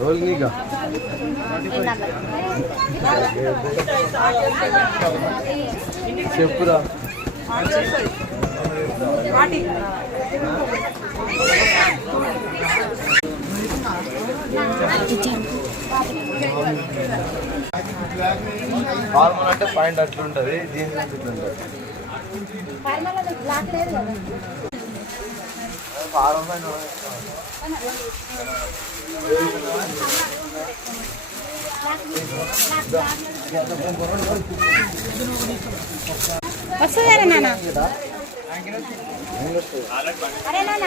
రోల్నీగా చెప్పురా నార్మల్ అంటే పాయింట్ అట్లుంటది, జీన్స్ అట్లుంటది. వస్తుందరే నాన్న. అరే నాన్న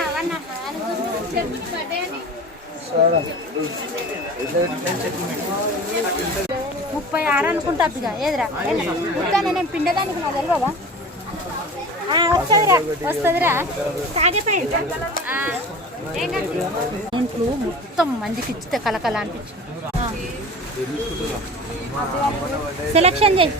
36 అనుకుంటా. ఏదిరా నేను పిండదానికి నా తెలియదా? వస్తుందిరా ఇంట్లో మొత్తం మందికి ఇచ్చితే కలకల అనిపించింది. సెలెక్షన్ చేయి.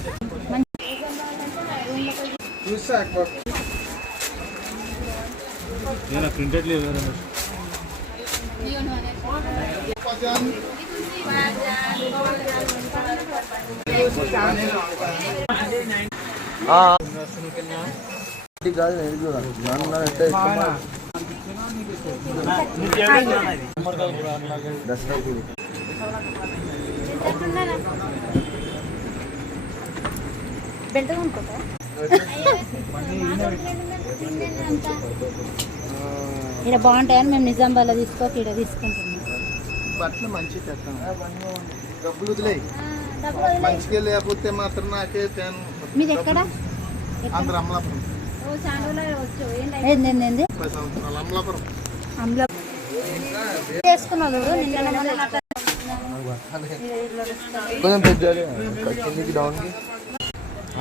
కాదు దసరా ఇక్కడ బాగుంటాయని మేము నిజామాబాద్లో తీసుకోక ఇక్కడ తీసుకుంటున్నాం. బట్టలు మంచి తెస్తాం, డబ్బులు వదిలే మంచిగా లేకపోతే మాత్రం నాకే తేను. మీది ఎక్కడ? అందరు అమలాపురం. చేసుకున్నావు కొంచెం పెద్ద కిందికి డౌన్కి.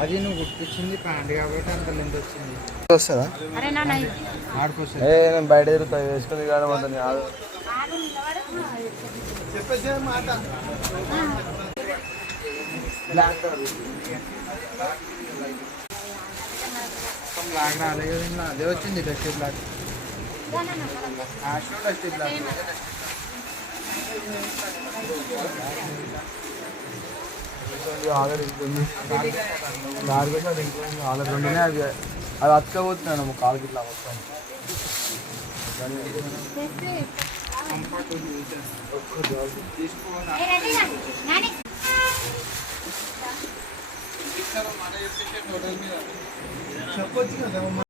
అది నువ్వు గుర్తించింది ప్యాంట్ కాబట్టి అంత లెంత్ వచ్చింది. వస్తుందా? నేను బయట తిరుగుతా వేసుకుని కాదు మొత్తం చెప్పేసే మాట. బ్లాక్ రాలేదు, అదే వచ్చింది dust block. Dust block already ఇంకొంది ఆల్రెడీ రెండునే అది అతకపోతున్నాను కాలుకి ఇట్లా మొత్తం. చెప్పొచ్చు కదా.